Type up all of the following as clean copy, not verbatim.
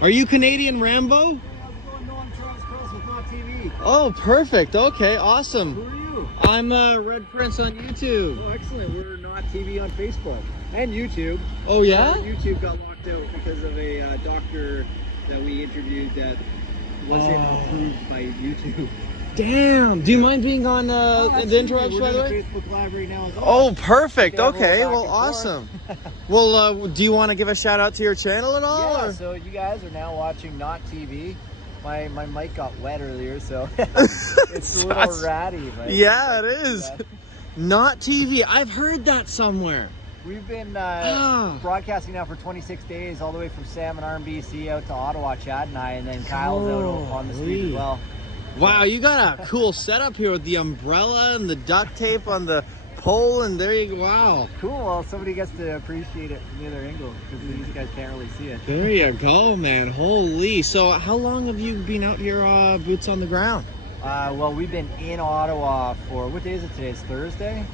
Are you Canadian Rambo? Oh, perfect. Okay, awesome. Who are you? I'm Red Prince on YouTube. Oh, excellent. We're notTV on Facebook and YouTube. Oh, yeah? YouTube got locked out because of a doctor that we interviewed that wasn't approved by YouTube. Damn. Do you mind being on the introduction, by the way? Facebook Live right now as well. Oh, perfect. Okay, well, awesome. Well, do you want to give a shout out to your channel at all? Yeah, or? so you guys are now watching notTV. My mic got wet earlier, so it's a little ratty. Yeah, it is. notTV. I've heard that somewhere. We've been broadcasting now for 26 days, all the way from Salmon Arm, BC, out to Ottawa, Chad and I, and then Kyle's out on the street as well. Wow, you got a cool setup here with the umbrella and the duct tape on the pole, and there you go. Wow. Cool. Well, somebody gets to appreciate it from the other angle because these guys can't really see it. There you go, man. Holy. So how long have you been out here boots on the ground? Well, we've been in Ottawa for, what day is it today? It's Thursday?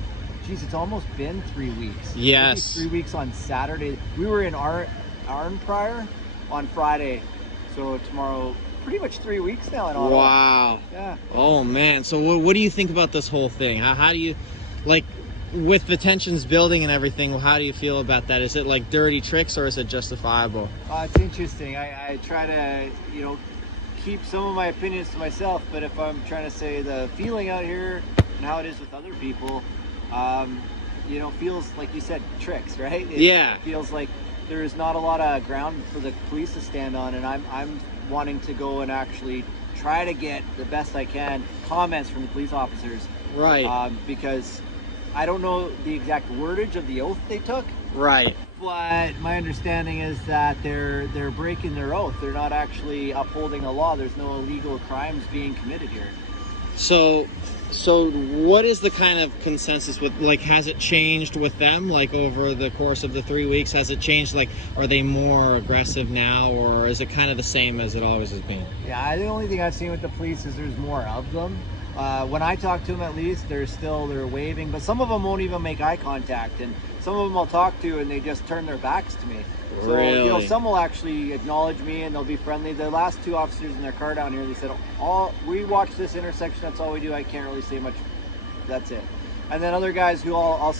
Jeez, it's almost been 3 weeks. Yes. Maybe 3 weeks on Saturday. We were in Arnprior on Friday. So tomorrow, pretty much 3 weeks now in Ottawa. Wow. Yeah. Oh, man. So what do you think about this whole thing? How do you, like, with the tensions building and everything, how do you feel about that? Is it like dirty tricks or is it justifiable? It's interesting. I try to, keep some of my opinions to myself, but if I'm trying to say the feeling out here and how it is with other people, feels like you said, tricks, right? It feels like there is not a lot of ground for the police to stand on, and I'm wanting to go and actually try to get the best I can comments from the police officers. Right. Because I don't know the exact wordage of the oath they took. Right. But my understanding is that they're breaking their oath. They're not actually upholding the law. There's no illegal crimes being committed here. So what is the kind of consensus with, like, has it changed with them, like, over the course of the 3 weeks? Has it changed? Like, are they more aggressive now, or is it kind of the same as it always has been? Yeah, the only thing I've seen with the police is there's more of them. When I talk to them, at least, they're waving, but some of them won't even make eye contact, and some of them I'll talk to and they just turn their backs to me. So, really? Some will actually acknowledge me and they'll be friendly. The last two officers in their car down here, they said, we watch this intersection, that's all we do, I can't really say much, that's it. And then other guys who I'll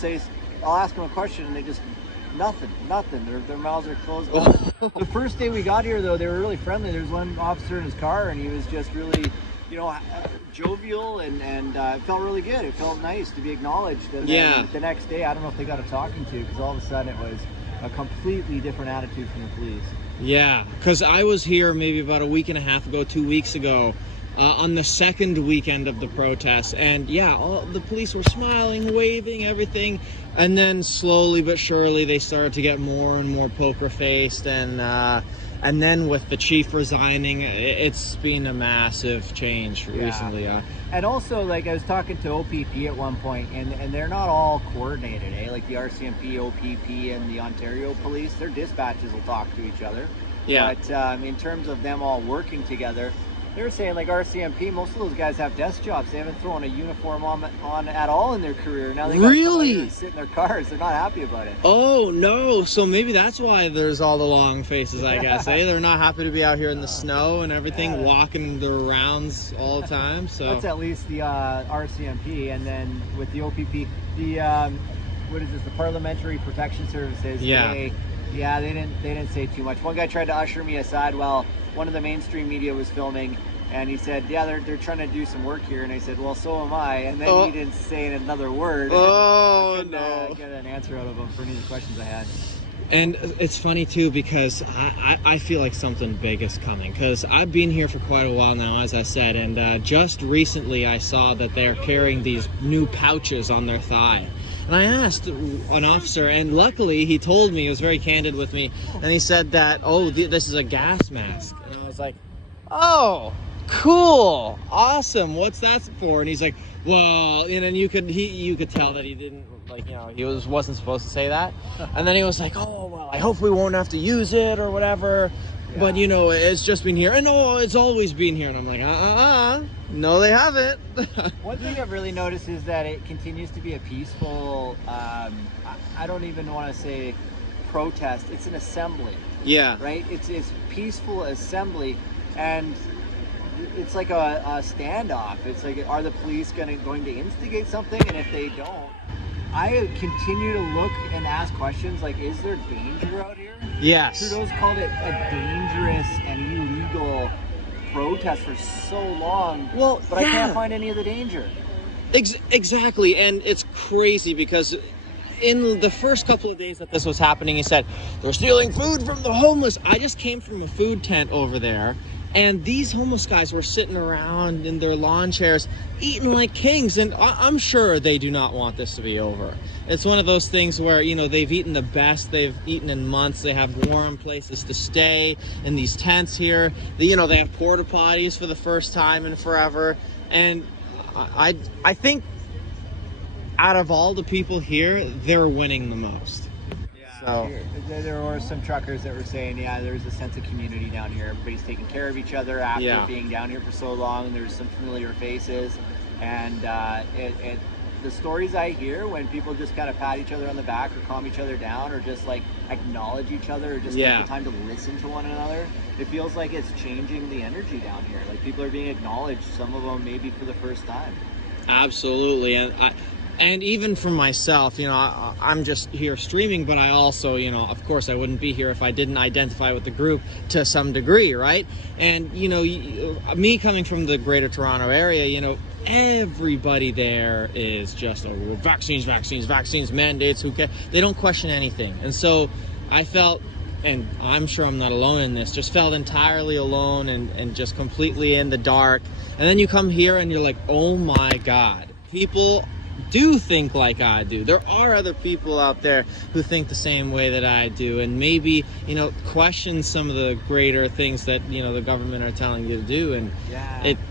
ask them a question and they just, nothing, their mouths are closed. The first day we got here, though, they were really friendly. There's one officer in his car and he was just really, jovial and it felt really good. It felt nice to be acknowledged. And then the next day, I don't know if they got a talking to, because all of a sudden it was a completely different attitude from the police. Yeah, because I was here maybe about a week and a half ago, 2 weeks ago, on the second weekend of the protests, and all the police were smiling, waving, everything, and then slowly but surely they started to get more and more poker faced, and then with the chief resigning, it's been a massive change recently. And also, like, I was talking to OPP at one point, and they're not all coordinated, eh? Like the RCMP, OPP, and the Ontario police, their dispatches will talk to each other. Yeah. But in terms of them all working together, they're saying, like, RCMP, most of those guys have desk jobs. They haven't thrown a uniform on at all in their career. Now they got sit in their cars. They're not happy about it. Oh, no. So maybe that's why there's all the long faces, I guess. They're not happy to be out here in the snow and everything, walking their rounds all the time. So that's at least the RCMP. And then with the OPP, the what is this? The Parliamentary Protection Services. They didn't say too much. One guy tried to usher me aside while one of the mainstream media was filming, and he said, they're trying to do some work here, and I said, well, so am I, and then he didn't say another word. I couldn't get an answer out of him for any of the questions I had. And it's funny too, because I feel like something big is coming, because I've been here for quite a while now, as I said, and just recently I saw that they're carrying these new pouches on their thigh. And I asked an officer, and luckily he told me, he was very candid with me, and he said that, this is a gas mask. And I was like, oh, cool, awesome, what's that for? And he's like, well, and you could tell that he didn't, he wasn't supposed to say that. And then he was like, oh, well, I hope we won't have to use it or whatever. Yeah. But, it's just been here. And it's always been here. And I'm like, no, they haven't. One thing I've really noticed is that it continues to be a peaceful, I don't even want to say protest. It's an assembly. Yeah. Right? It's peaceful assembly, and it's like a standoff. It's like, are the police going to instigate something? And if they don't, I continue to look and ask questions like, is there danger out here? Yes. Trudeau's called it a dangerous and illegal protest for so long. Well, but I can't find any of the danger. Exactly, and it's crazy because in the first couple of days that this was happening, he said, they're stealing food from the homeless. I just came from a food tent over there, and these homeless guys were sitting around in their lawn chairs eating like kings, and I'm sure they do not want this to be over. It's one of those things where, you know, they've eaten the best they've eaten in months. They have warm places to stay in these tents here. You know, they have porta potties for the first time in forever, and I think out of all the people here, they're winning the most. Yeah. So There were some truckers that were saying, yeah, there's a sense of community down here. Everybody's taking care of each other after being down here for so long. There's some familiar faces, and the stories I hear when people just kind of pat each other on the back or calm each other down or just like acknowledge each other or just take the time to listen to one another, it feels like it's changing the energy down here. Like people are being acknowledged, some of them maybe for the first time. Absolutely, and even for myself, you know, I'm just here streaming, but I also, you know, of course I wouldn't be here if I didn't identify with the group to some degree, right? And, you know, me coming from the Greater Toronto area, you know, everybody there is just vaccines, mandates, who cares? They don't question anything. And so I felt, and I'm sure I'm not alone in this, just felt entirely alone and just completely in the dark. And then you come here and you're like, oh my God, people do think like I do. There are other people out there who think the same way that I do, and maybe, you know, question some of the greater things that, you know, the government are telling you to do, and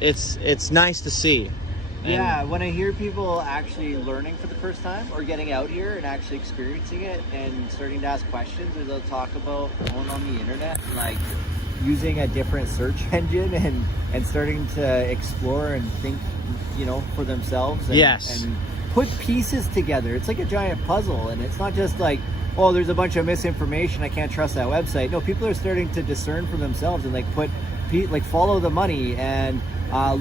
it's nice to see. Yeah, when I hear people actually learning for the first time or getting out here and actually experiencing it and starting to ask questions, or they'll talk about going on the internet, like using a different search engine and starting to explore and think, you know, for themselves and put pieces together. It's like a giant puzzle, and it's not just like, oh, there's a bunch of misinformation, I can't trust that website. No, people are starting to discern for themselves and like follow the money and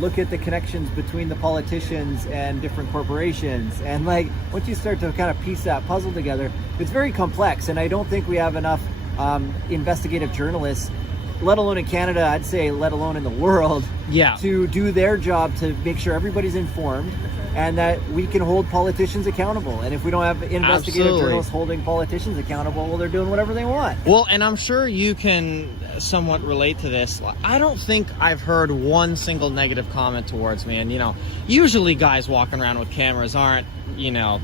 look at the connections between the politicians and different corporations. And like once you start to kind of piece that puzzle together, it's very complex, and I don't think we have enough investigative journalists, let alone in Canada, I'd say let alone in the world, to do their job to make sure everybody's informed and that we can hold politicians accountable. And if we don't have investigative journalists holding politicians accountable, well, they're doing whatever they want. Well, and I'm sure you can somewhat relate to this. I don't think I've heard one single negative comment towards me. And, you know, usually guys walking around with cameras aren't, you know,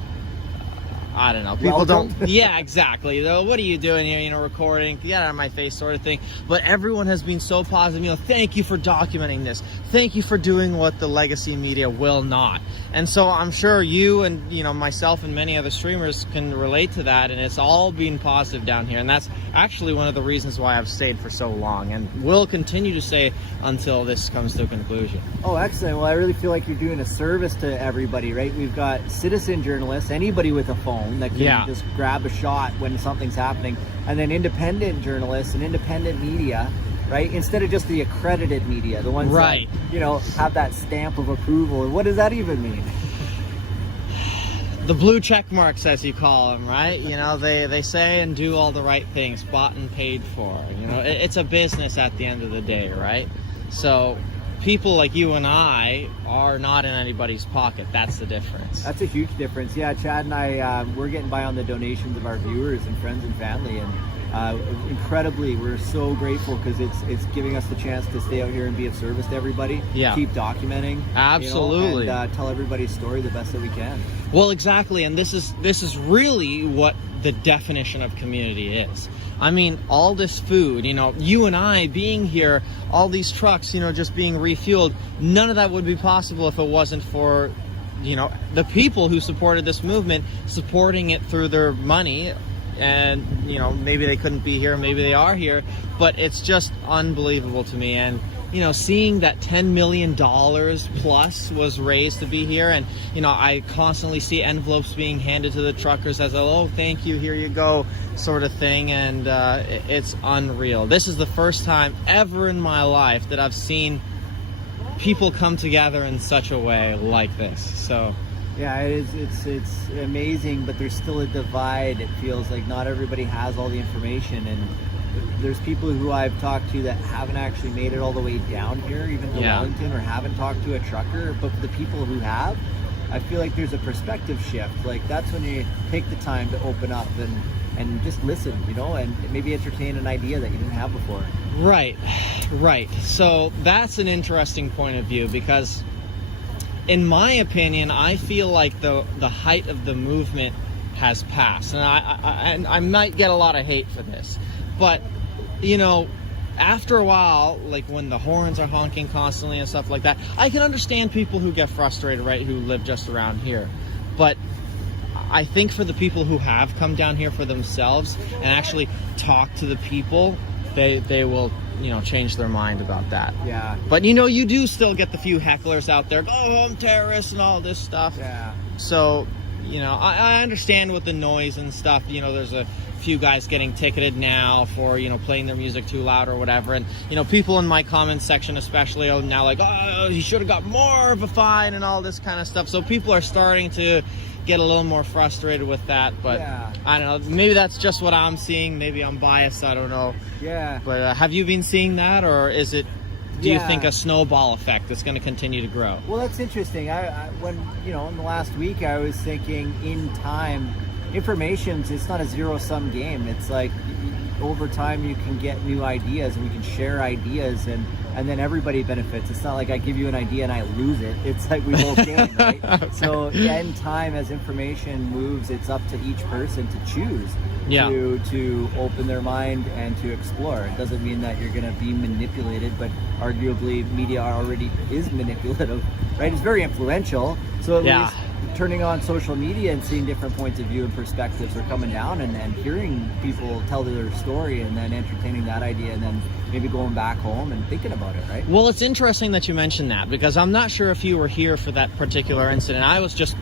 I don't know. People don't. Yeah, exactly. What are you doing here? You know, recording, get out of my face, sort of thing. But everyone has been so positive. You know, thank you for documenting this. Thank you for doing what the legacy media will not. And so I'm sure you and, you know, myself and many other streamers can relate to that. And it's all been positive down here. And that's actually one of the reasons why I've stayed for so long and will continue to stay until this comes to a conclusion. Oh, excellent. Well, I really feel like you're doing a service to everybody, right? We've got citizen journalists, anybody with a phone that can just grab a shot when something's happening, and then independent journalists and independent media, right? Instead of just the accredited media, the ones that, you know, have that stamp of approval. And what does that even mean? The blue check marks, as you call them, right? You know, they say and do all the right things, bought and paid for. You know, it's a business at the end of the day, right? So people like you and I are not in anybody's pocket. That's the difference. That's a huge difference. Yeah, Chad and I, we're getting by on the donations of our viewers and friends and family, and incredibly, we're so grateful because it's giving us the chance to stay out here and be of service to everybody. Keep documenting. Absolutely. You know, and tell everybody's story the best that we can. Well, exactly, and this is really what the definition of community is. I mean, all this food, you know, you and I being here, all these trucks, you know, just being refueled, none of that would be possible if it wasn't for, you know, the people who supported this movement, supporting it through their money. And, you know, maybe they couldn't be here, maybe they are here, but it's just unbelievable to me. And you know, seeing that $10 million plus was raised to be here, and you know, I constantly see envelopes being handed to the truckers as a, oh, thank you, here you go, sort of thing, and it's unreal. This is the first time ever in my life that I've seen people come together in such a way like this. So yeah, it's amazing, but there's still a divide. It feels like not everybody has all the information, and there's people who I've talked to that haven't actually made it all the way down here, even to Wellington, or haven't talked to a trucker. But for the people who have, I feel like there's a perspective shift. Like, that's when you take the time to open up and just listen, you know, and maybe entertain an idea that you didn't have before. Right. So that's an interesting point of view, because in my opinion, I feel like the height of the movement has passed, and I might get a lot of hate for this, but you know, after a while, like when the horns are honking constantly and stuff like that, I can understand people who get frustrated, right, who live just around here. But I think for the people who have come down here for themselves and actually talk to the people, they will, you know, change their mind about that. Yeah. But you know, you do still get the few hecklers out there, oh, I'm terrorist and all this stuff. Yeah. So, you know, I understand with the noise and stuff. You know, there's a few guys getting ticketed now for, you know, playing their music too loud or whatever. And, you know, people in my comments section especially are now like, oh, he should have got more of a fine and all this kind of stuff. So people are starting to get a little more frustrated with that, but yeah. I don't know, maybe that's just what I'm seeing, maybe I'm biased, I don't know. Yeah. But have you been seeing that, or is it, do you think, a snowball effect that's going to continue to grow? Well, that's interesting. I when, you know, in the last week, I was thinking, in time, it's not a zero-sum game. It's like, over time you can get new ideas, and we can share ideas, and then everybody benefits. It's not like I give you an idea and I lose it. It's like we both gain, right? Okay. So in time, as information moves, it's up to each person to choose to open their mind and to explore. It doesn't mean that you're going to be manipulated, but arguably media already is manipulative, right? It's very influential. So at least turning on social media and seeing different points of view and perspectives are coming down, and hearing people tell their story, and then entertaining that idea, and then maybe going back home and thinking about it, right? Well, it's interesting that you mentioned that, because I'm not sure if you were here for that particular incident. I was just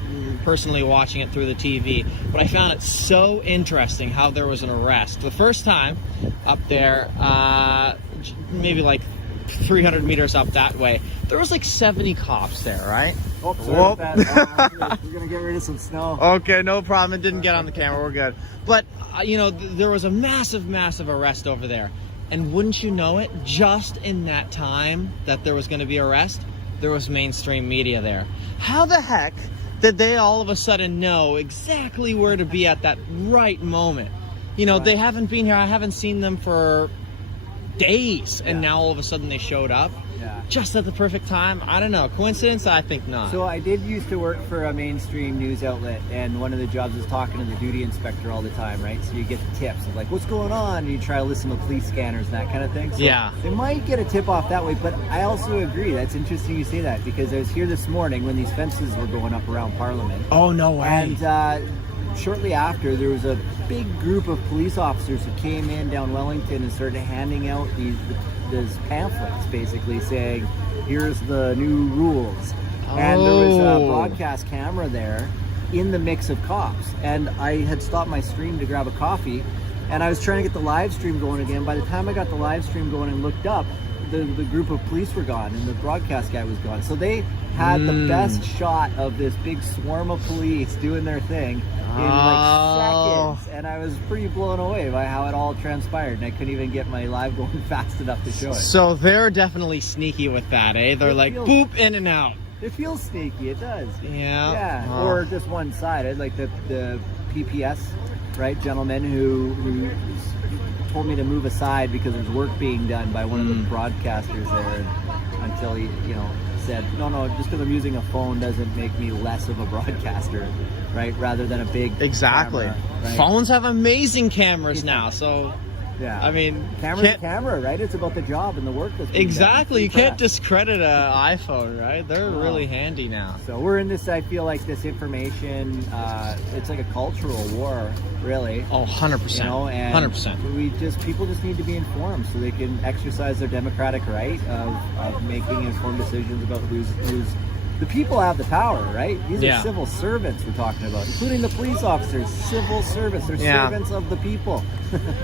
personally watching it through the TV, but I found it so interesting how there was an arrest. The first time up there, maybe like 300 meters up that way, there was like 70 cops there, right? Oh, whoop. We're gonna get rid of some snow. Okay, no problem. It didn't get on the camera. We're good. But you know, there was a massive arrest over there, and wouldn't you know it, just in that time that there was going to be arrest, there was mainstream media there. How the heck did they all of a sudden know exactly where to be at that right moment? You know, they haven't been here. I haven't seen them for days, and now all of a sudden they showed up just at the perfect time. I don't know, coincidence? I think not. So I did used to work for a mainstream news outlet, and one of the jobs was talking to the duty inspector all the time, right? So you get the tips of like, what's going on, and you try to listen to police scanners and that kind of thing. So they might get a tip off that way, but I also agree, that's interesting you say that, because I was here this morning when these fences were going up around Parliament. Oh, no way. And shortly after, there was a big group of police officers who came in down Wellington and started handing out these pamphlets, basically saying, here's the new rules. And there was a broadcast camera there in the mix of cops. And I had stopped my stream to grab a coffee, and I was trying to get the live stream going again. By the time I got the live stream going and looked up, the group of police were gone, and the broadcast guy was gone. So they had the best shot of this big swarm of police doing their thing in like seconds, and I was pretty blown away by how it all transpired, and I couldn't even get my live going fast enough to show it. So they're definitely sneaky with that, eh? They're like, boop, in and out. It feels sneaky, it does. Yeah. Or just one-sided, like the PPS, right, gentleman who told me to move aside because there's work being done by one of the broadcasters there, until he, you know, said, no, just because I'm using a phone doesn't make me less of a broadcaster, right? Rather than a big camera, right? Phones have amazing cameras now, so Yeah. I mean, camera's a camera, right? It's about the job and the work that's being exactly. done. You can't discredit an iPhone, right? They're really handy now. So we're in this, I feel like this information, it's like a cultural war, really. Oh, 100%. You know, and 100%. people just need to be informed so they can exercise their democratic right of making informed decisions about who's the people have the power, right? These are civil servants we're talking about, including the police officers, civil servants. They're servants of the people.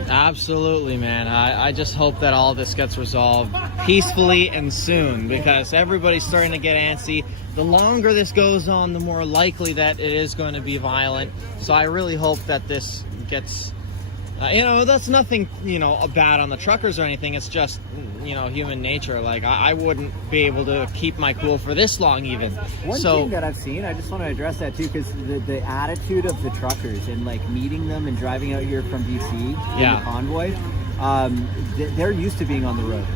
Absolutely, man. I just hope that all this gets resolved peacefully and soon, because everybody's starting to get antsy. The longer this goes on, the more likely that it is going to be violent. So I really hope that this gets... that's nothing, bad on the truckers or anything. It's just, human nature. Like, I wouldn't be able to keep my cool for this long even. One thing that I've seen, I just want to address that too, because the attitude of the truckers and like meeting them and driving out here from BC in the convoy, they're used to being on the road.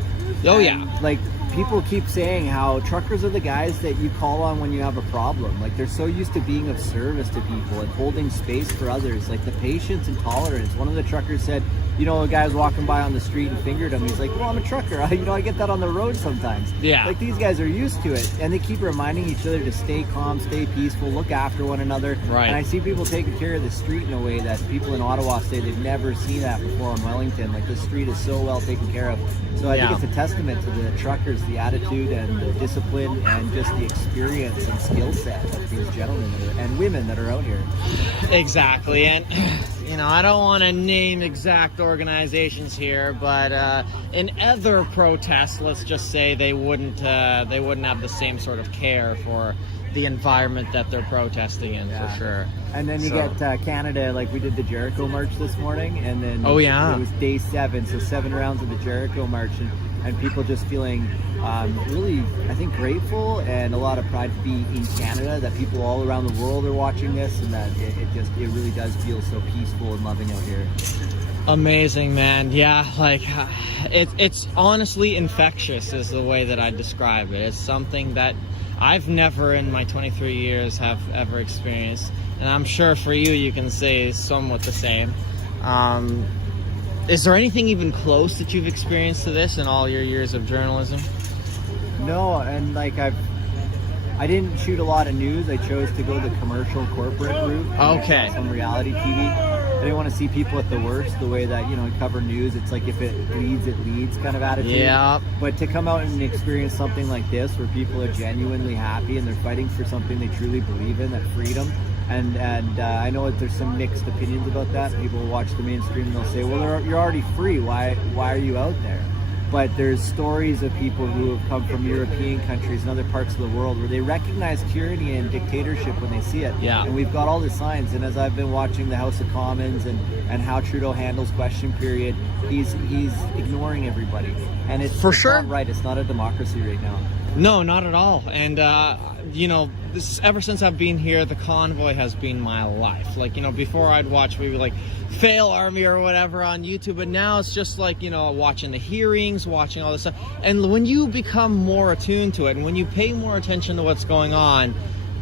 Oh, and, like, people keep saying how truckers are the guys that you call on when you have a problem. Like, they're so used to being of service to people and holding space for others. Like, the patience and tolerance. One of the truckers said, a guy was walking by on the street and fingered him. He's like, well, I'm a trucker. I get that on the road sometimes. Yeah. Like, these guys are used to it. And they keep reminding each other to stay calm, stay peaceful, look after one another. Right. And I see people taking care of the street in a way that people in Ottawa say they've never seen that before in Wellington. Like, the street is so well taken care of. So I think it's a testament to the truckers, the attitude and the discipline and just the experience and skill set of these gentlemen and women that are out here. Exactly. And, I don't want to name exact organizations here, but in other protests, let's just say they wouldn't have the same sort of care for the environment that they're protesting in, for sure. And then you get Canada, like we did the Jericho March this morning, and then it was day 7, so 7 rounds of the Jericho March, and people just feeling really, I think, grateful and a lot of pride to be in Canada, that people all around the world are watching this, and that it really does feel so peaceful and loving out here. Amazing, man. Yeah, like it's honestly infectious is the way that I describe it. It's something that I've never in my 23 years have ever experienced, and I'm sure for you can say somewhat the same. Is there anything even close that you've experienced to this in all your years of journalism? No, and like I didn't shoot a lot of news. I chose to go the commercial corporate route. Okay. Some reality TV. I didn't want to see people at the worst, the way that, cover news. It's like if it leads, it leads kind of attitude. Yeah. But to come out and experience something like this where people are genuinely happy and they're fighting for something they truly believe in, that freedom. And I know that there's some mixed opinions about that. People will watch the mainstream and they'll say, well, you're already free. Why are you out there? But there's stories of people who have come from European countries and other parts of the world where they recognize tyranny and dictatorship when they see it. Yeah. And we've got all the signs. And as I've been watching the House of Commons and how Trudeau handles question period, he's ignoring everybody. And it's not right. It's not a democracy right now. No, not at all. And, ever since I've been here, the convoy has been my life. Like, before I'd watch maybe like Fail Army or whatever on YouTube, but now it's just like, watching the hearings, watching all this stuff. And when you become more attuned to it and when you pay more attention to what's going on,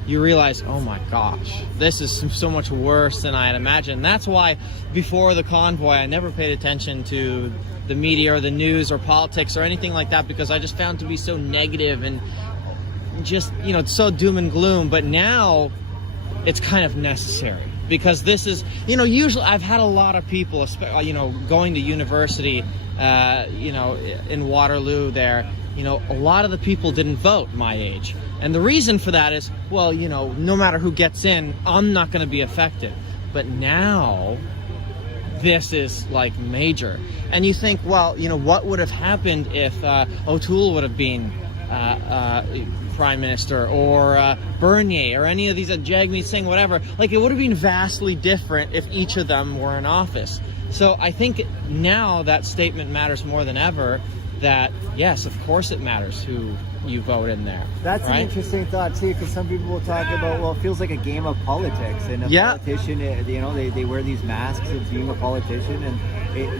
you realize, oh my gosh, this is so much worse than I had imagined. That's why before the convoy, I never paid attention to the media or the news or politics or anything like that, because I just found it to be so negative and just, so doom and gloom. But now it's kind of necessary, because this is, usually I've had a lot of people, going to university, in Waterloo there, a lot of the people didn't vote my age. And the reason for that is, well, no matter who gets in, I'm not going to be affected. But now this is like major. And you think, well, what would have happened if O'Toole would have been Prime Minister, or Bernier, or any of these, Jagmeet Singh, whatever. Like, it would have been vastly different if each of them were in office. So I think now that statement matters more than ever, that yes, of course it matters who you vote in there. That's an interesting thought too, because some people will talk about, well, it feels like a game of politics, and a politician, they wear these masks of being a politician, and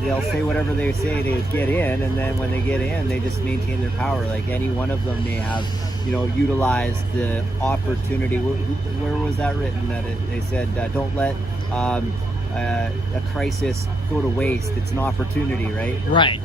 they'll say whatever they say to get in, and then when they get in, they just maintain their power. Like, any one of them may have, utilized the opportunity. Where was that written? That they said, don't let a crisis go to waste. It's an opportunity, right? Right.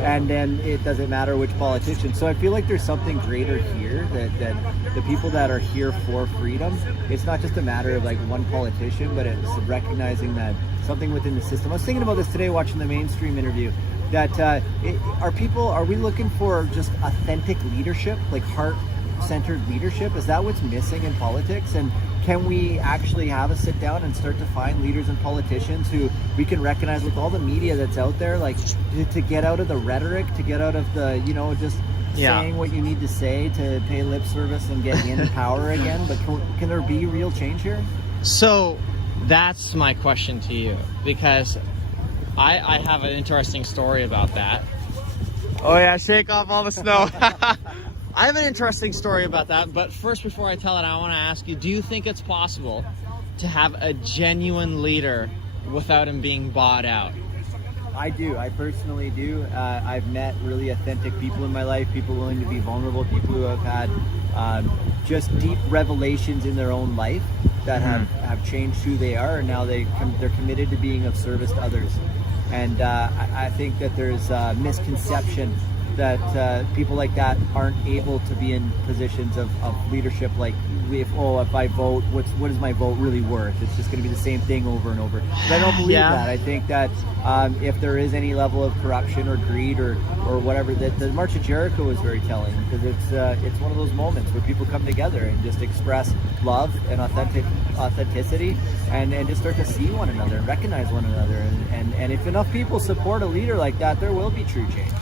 And then it doesn't matter which politician. So I feel like there's something greater here, that the people that are here for freedom, it's not just a matter of like one politician, but it's recognizing that something within the system. I was thinking about this today watching the mainstream interview, that are we looking for just authentic leadership, like heart-centered leadership? Is that what's missing in politics? And can we actually have a sit down and start to find leaders and politicians who we can recognize with all the media that's out there, like to get out of the rhetoric, to get out of the, just saying what you need to say to pay lip service and get in power again? But can there be real change here? So that's my question to you, because I have an interesting story about that. Oh yeah, shake off all the snow. I have an interesting story about that, but first, before I tell it, I want to ask you, do you think it's possible to have a genuine leader without him being bought out? I do. I personally do. I've met really authentic people in my life, people willing to be vulnerable, people who have had just deep revelations in their own life that have changed who they are, and now they're committed to being of service to others. And I think that there's a misconception that people like that aren't able to be in positions of leadership. Like, if I vote, what is my vote really worth? It's just going to be the same thing over and over. But I don't believe that. I think that if there is any level of corruption or greed or whatever, that the March of Jericho is very telling, because it's one of those moments where people come together and just express love and authenticity and just start to see one another and recognize one another. And if enough people support a leader like that, there will be true change.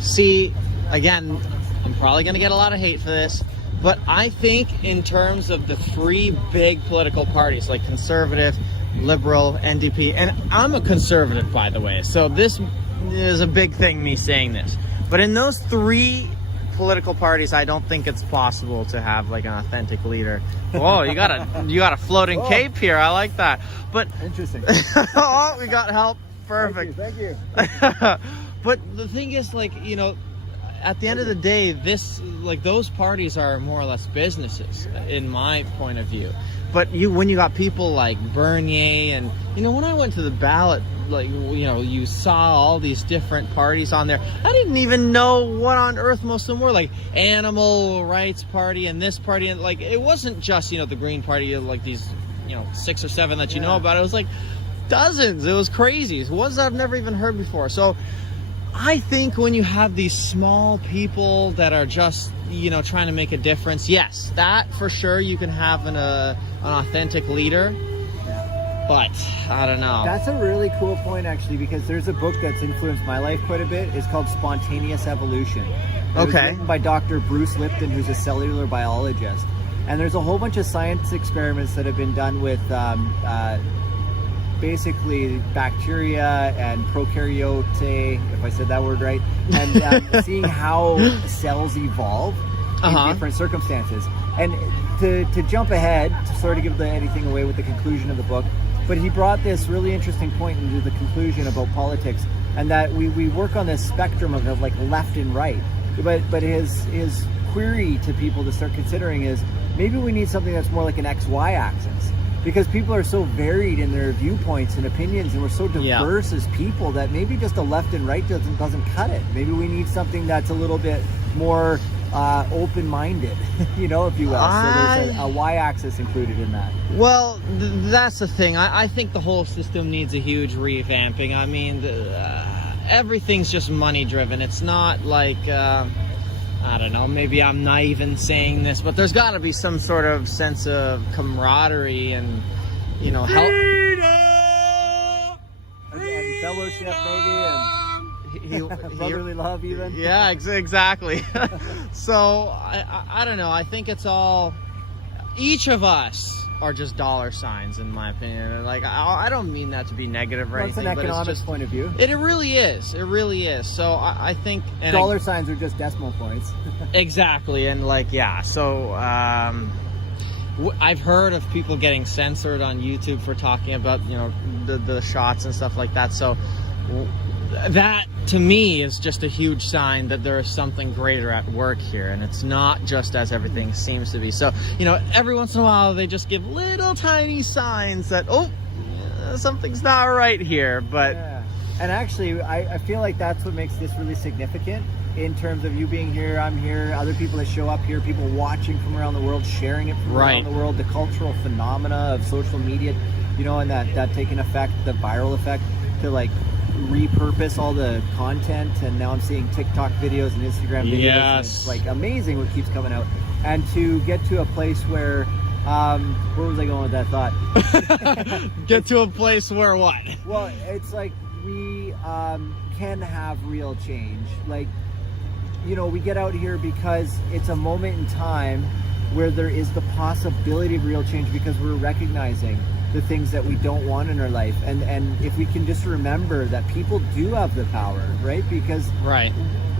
See, again, I'm probably going to get a lot of hate for this, but I think in terms of the three big political parties, like Conservative, Liberal, NDP, and I'm a conservative, by the way, so this is a big thing, me saying this, but in those three political parties, I don't think it's possible to have like an authentic leader. Whoa, you got a floating cape here. I like that. But interesting. Oh, we got help. Perfect. Thank you. But the thing is, like, at the end of the day, those parties are more or less businesses, in my point of view. But when you got people like Bernier, and when I went to the ballot, like, you saw all these different parties on there. I didn't even know what on earth most of them were, like Animal Rights Party and this party, and like it wasn't just the Green Party, like these 6 or 7 that you know about. It was like dozens. It was crazy. Ones that I've never even heard before. So I think when you have these small people that are just trying to make a difference, yes, that for sure you can have an authentic leader. But I don't know. That's a really cool point, actually, because there's a book that's influenced my life quite a bit. It's called Spontaneous Evolution. It was written by Dr. Bruce Lipton, who's a cellular biologist. And there's a whole bunch of science experiments that have been done with basically bacteria and prokaryote, if I said that word right, and seeing how cells evolve in different circumstances. And to jump ahead, to sort of give anything away with the conclusion of the book, but he brought this really interesting point into the conclusion about politics, and that we work on this spectrum of like left and right. But his query to people to start considering is, maybe we need something that's more like an XY axis, because people are so varied in their viewpoints and opinions, and we're so diverse as people, that maybe just a left and right doesn't cut it. Maybe we need something that's a little bit more open-minded, if you will. So there's a y-axis included in that. Well, that's the thing. I think the whole system needs a huge revamping. I mean, everything's just money-driven. It's not like, I don't know, maybe I'm naive in saying this, but there's got to be some sort of sense of camaraderie and, help. And fellowship, maybe, and brotherly love, even. Yeah, exactly. So I don't know. I think it's all, each of us are just dollar signs, in my opinion. And like, I don't mean that to be negative or anything. That's an economics but it's just, point of view. It really is. It really is. So I think dollar signs are just decimal points. Exactly, and like so. I've heard of people getting censored on YouTube for talking about the shots and stuff like that. So that to me is just a huge sign that there is something greater at work here, and it's not just as everything seems to be. So, you know, every once in a while they just give little tiny signs that, oh, something's not right here. But yeah. And actually, I feel like that's what makes this really significant in terms of you being here, I'm here, other people that show up here, people watching from around the world, sharing it from around the world, the cultural phenomena of social media, you know, and that taking effect, the viral effect, to like repurpose all the content. And now I'm seeing TikTok videos and Instagram videos. Yes. And it's like amazing what keeps coming out. And to get to a place where, where was I going with that thought? Get to a place where what? Well, it's like we can have real change. Like, you know, we get out here because it's a moment in time where there is the possibility of real change, because we're recognizing the things that we don't want in our life. And if we can just remember that people do have the power, right? Because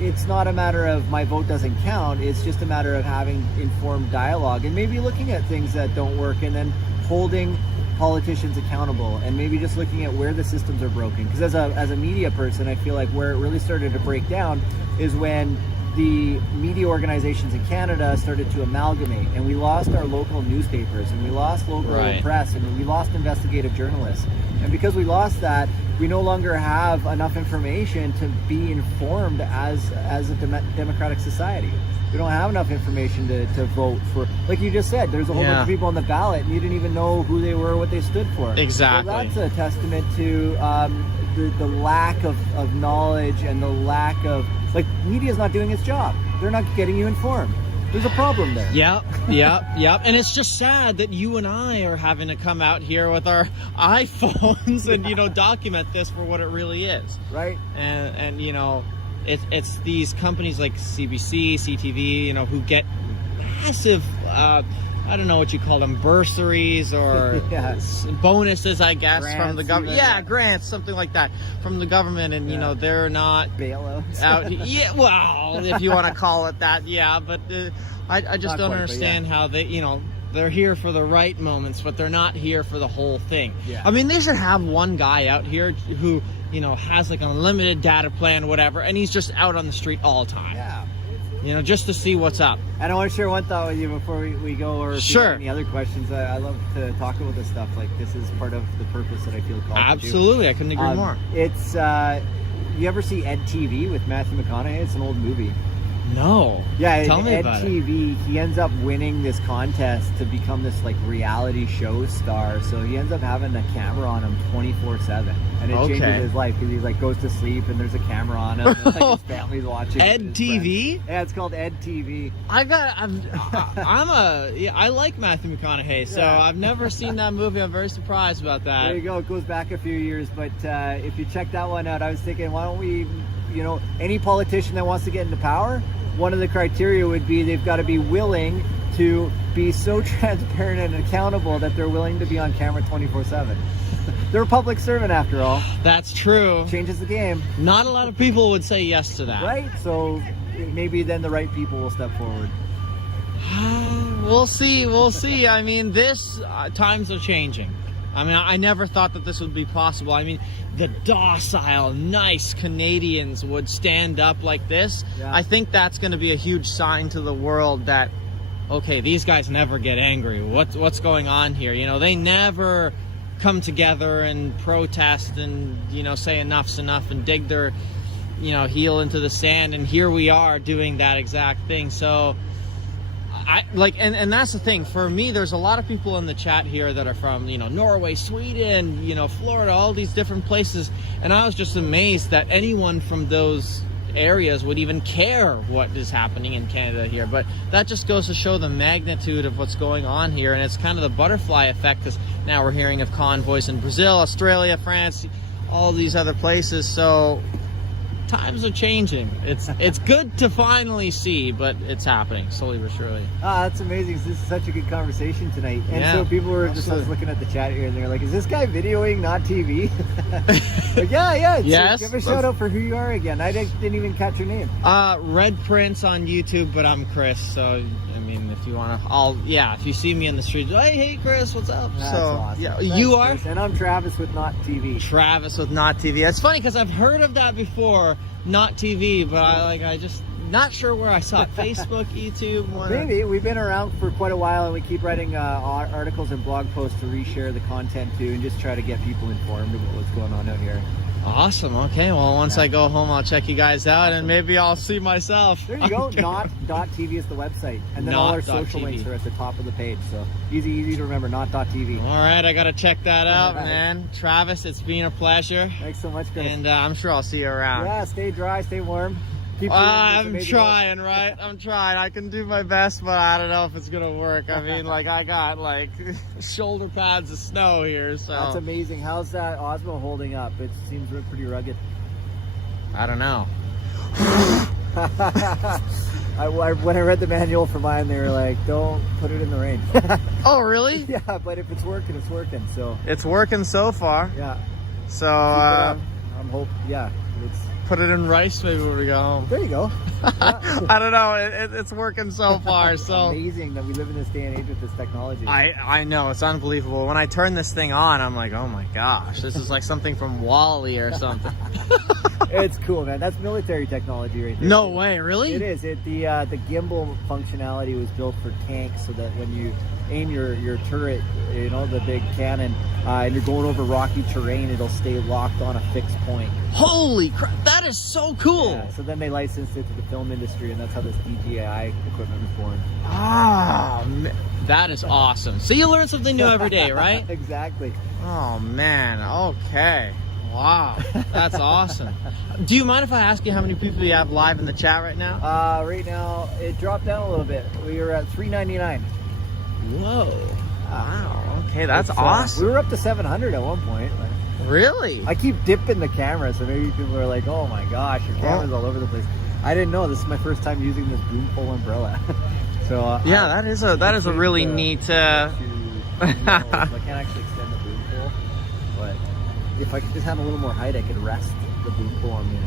it's not a matter of my vote doesn't count. It's just a matter of having informed dialogue and maybe looking at things that don't work and then holding politicians accountable, and maybe just looking at where the systems are broken. Because as a media person, I feel like where it really started to break down is when the media organizations in Canada started to amalgamate, and we lost our local newspapers, and we lost local press, and we lost investigative journalists. And because we lost that, we no longer have enough information to be informed as a democratic society. We don't have enough information to vote for. Like you just said, there's a whole bunch of people on the ballot, and you didn't even know who they were or what they stood for. Exactly. So that's a testament to the lack of knowledge and the lack of, like, media's not doing its job. They're not getting you informed. There's a problem there. Yep. And it's just sad that you and I are having to come out here with our iPhones and, you know, document this for what it really is. Right. And you know, it's these companies like CBC, CTV, you know, who get massive, I don't know what you call them, bursaries or bonuses, I guess, grants, from the government. Yeah, grants, something like that from the government. And, you know, they're not bailouts out. Yeah, well, if you want to call it that, yeah. But I just don't understand how they, you know, they're here for the right moments, but they're not here for the whole thing. Yeah. I mean, they should have one guy out here who, you know, has like an unlimited data plan, whatever, and he's just out on the street all the time. Yeah. You know, just to see what's up. And I want to share one thought with you before we go, or if you have any other questions. I love to talk about this stuff. Like, this is part of the purpose that I feel called Absolutely, to do. I couldn't agree more. It's, you ever see notTV with Matthew McConaughey? It's an old movie. No. Yeah, tell me about it. notTV, he ends up winning this contest to become this like reality show star. So he ends up having a camera on him 24/7, and it changes his life because he like goes to sleep and there's a camera on him. And, like, his family's watching. notTV? Yeah, it's called notTV. I like Matthew McConaughey, so I've never seen that movie. I'm very surprised about that. There you go. It goes back a few years, but if you check that one out, I was thinking, why don't we, you know, any politician that wants to get into power, one of the criteria would be they've got to be willing to be so transparent and accountable that they're willing to be on camera 24/7. They're a public servant after all. That's true. Changes the game. Not a lot of people would say yes to that. Right? So maybe then the right people will step forward. We'll see. I mean, times are changing. I mean, I never thought that this would be possible. I mean, the docile, nice Canadians would stand up like this. Yeah. I think that's going to be a huge sign to the world that, okay, these guys never get angry. What's going on here? You know, they never come together and protest and, you know, say enough's enough and dig their, you know, heel into the sand. And here we are doing that exact thing. So and that's the thing for me. There's a lot of people in the chat here that are from, you know, Norway, Sweden, you know, Florida, all these different places, and I was just amazed that anyone from those areas would even care what is happening in Canada here. But that just goes to show the magnitude of what's going on here, and it's kind of the butterfly effect, because now we're hearing of convoys in Brazil, Australia, France, all these other places. So times are changing. It's good to finally see, but it's happening slowly but surely. That's amazing. This is such a good conversation tonight. And so people were just, I was looking at the chat here, and they're like, is this guy videoing notTV? Like, yeah. Yes. Give a shout out for who you are again. I didn't even catch your name. Red Prince on YouTube, but I'm Chris. So, I mean, if you want to, if you see me in the street, hey Chris, what's up? That's awesome. Yeah, Thanks, you are? Chris. And I'm Travis with notTV. Travis with notTV. It's funny because I've heard of that before, notTV, but I just not sure where I saw it. Facebook, YouTube, Maybe. We've been around for quite a while, and we keep writing articles and blog posts to reshare the content too, and just try to get people informed about what's going on out here. Awesome. Okay. Well, once I go home, I'll check you guys out, and maybe I'll see myself. There you go. Not.tv is the website, and then all our social links are at the top of the page. So easy to remember. Not.tv. All right, I gotta check that out, man. Travis, it's been a pleasure. Thanks so much, Chris. And I'm sure I'll see you around. Yeah. Stay dry. Stay warm. I'm trying, right? I'm trying. I can do my best, but I don't know if it's gonna work. I mean, like, I got like shoulder pads of snow here, so that's amazing. How's that Osmo holding up? It seems pretty rugged. I don't know. When I read the manual for mine, they were like, "Don't put it in the rain." Oh, really? Yeah, but if it's working, it's working. So it's working so far. Yeah. So I'm hope. Yeah. Put it in rice maybe when we go home. There you go. Yeah. I don't know. It's working so far. So amazing that we live in this day and age with this technology. I know, it's unbelievable. When I turn this thing on, I'm like, oh my gosh, this is like something from WALL-E or something. It's cool, man. That's military technology right there. No way, really? It is. The gimbal functionality was built for tanks, so that when you aim your turret, you know, the big cannon, and you're going over rocky terrain, it'll stay locked on a fixed point. Holy crap, that is so cool. Yeah, so then they licensed it to the film industry, and that's how this DJI equipment was born. Ah, that is awesome. So you learn something new every day, right? Exactly. Oh man, okay. Wow, that's awesome. Do you mind if I ask you how many people you have live in the chat right now? Right now, it dropped down a little bit. We were at 399. Whoa. Wow. Okay, that's awesome. We were up to 700 at one point. Really? I keep dipping the camera, so maybe people are like, "Oh my gosh, your camera's all over the place." I didn't know. This is my first time using this boom pole umbrella. So yeah, that is a really neat. I can't actually extend the boom pole, but if I just had a little more height, I could rest the boom pole on me.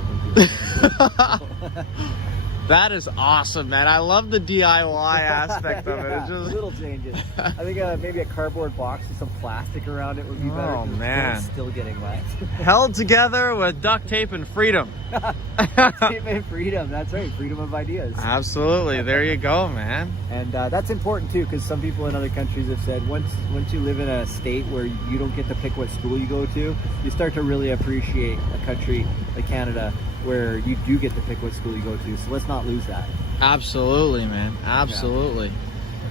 That is awesome, man. I love the DIY aspect of it. It's just little changes. I think maybe a cardboard box with some plastic around it would be better. Oh man, still getting wet. Held together with duct tape and freedom. Tape and freedom. That's right. Freedom of ideas. Absolutely. There you go, man. And that's important too, because some people in other countries have said once you live in a state where you don't get to pick what school you go to, you start to really appreciate a country like Canada, where you do get to pick what school you go to. So let's not lose that. Absolutely, man. Absolutely. Yeah.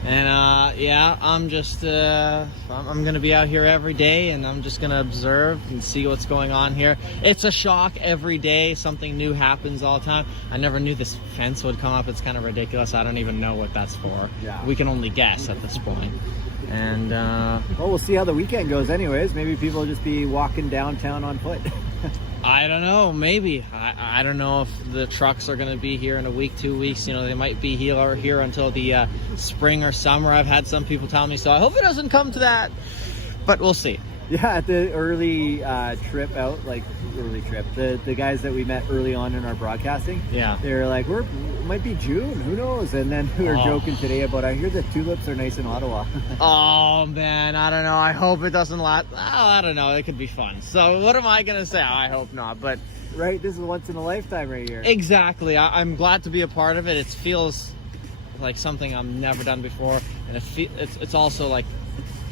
And yeah, I'm just I'm gonna be out here every day, and I'm just gonna observe and see what's going on here. It's a shock every day. Something new happens all the time. I never knew this fence would come up. It's kind of ridiculous. I don't even know what that's for. Yeah. We can only guess at this point. And well, we'll see how the weekend goes anyways. Maybe people will just be walking downtown on foot. I don't know, maybe. I don't know if the trucks are going to be here in a week, 2 weeks. You know, they might be here until the spring or summer. I've had some people tell me, so I hope it doesn't come to that, but we'll see. Yeah, at the early trip out, the guys that we met early on in our broadcasting, yeah, they were like, it might be June, who knows? And then we were joking today about, I hear the tulips are nice in Ottawa. Oh man, I don't know. I hope it doesn't last. Oh, I don't know. It could be fun. So what am I gonna say? I hope not. But right, this is once in a lifetime right here. Exactly. I'm glad to be a part of it. It feels like something I've never done before, and it's also like,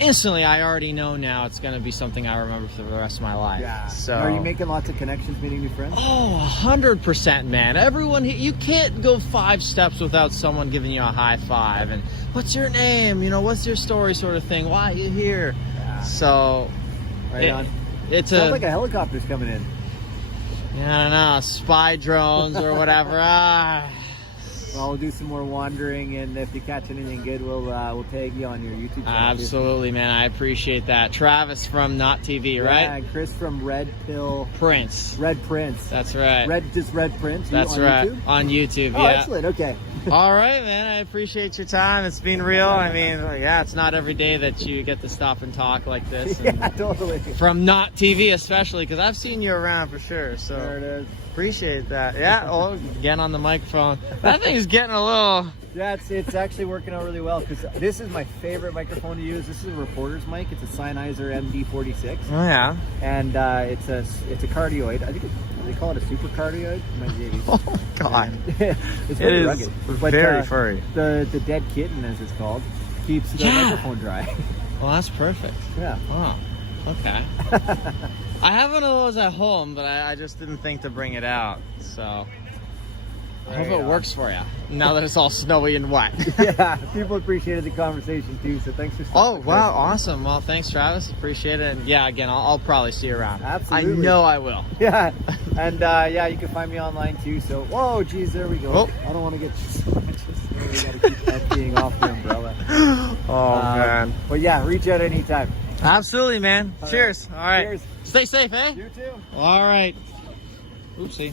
instantly, I already know now it's going to be something I remember for the rest of my life. Yeah. So, are you making lots of connections, meeting new friends? Oh, 100%, man. Everyone, you can't go 5 steps without someone giving you a high five. And what's your name? You know, what's your story, sort of thing. Why are you here? Yeah. So, right on. It sounds like a helicopter's coming in. Yeah, I don't know, spy drones or whatever. Well, we'll do some more wandering, and if you catch anything good, we'll tag you on your YouTube channel. Absolutely, man. I appreciate that. Travis from notTV, right? Yeah, and Chris from Red Prince. That's right. Red Prince. That's on right. YouTube? On YouTube, Oh, yeah. excellent. Okay. All right, man. I appreciate your time. It's been real. I mean, yeah, it's not every day that you get to stop and talk like this. And Yeah, totally. from notTV especially, because I've seen you around for sure. So There it is. appreciate that. Yeah. Oh, again on the microphone. That thing's getting a little. Yeah, it's actually working out really well because this is my favorite microphone to use. This is a reporter's mic. It's a Sennheiser MD46. Oh yeah. And it's a cardioid. I think they call it a super cardioid. Oh God. It's very It rugged. is But, very furry. The dead kitten, as it's called, keeps the microphone dry. Well, that's perfect. Yeah. Oh. Okay. I have one of those at home, but I just didn't think to bring it out. So I hope it works for you now that it's all snowy and wet. Yeah, people appreciated the conversation too, so thanks for Oh, wow, awesome. Well, thanks, Travis. Appreciate it. And yeah, again, I'll probably see you around. Absolutely. I know I will. Yeah, and yeah, you can find me online too. So, whoa, geez, there we go. Oh. I don't want to get just we gotta keep that being off the umbrella. Oh, man. But yeah, reach out anytime. Absolutely, man. Cheers. All right. Cheers. Stay safe, eh? You too. All right. Oopsie.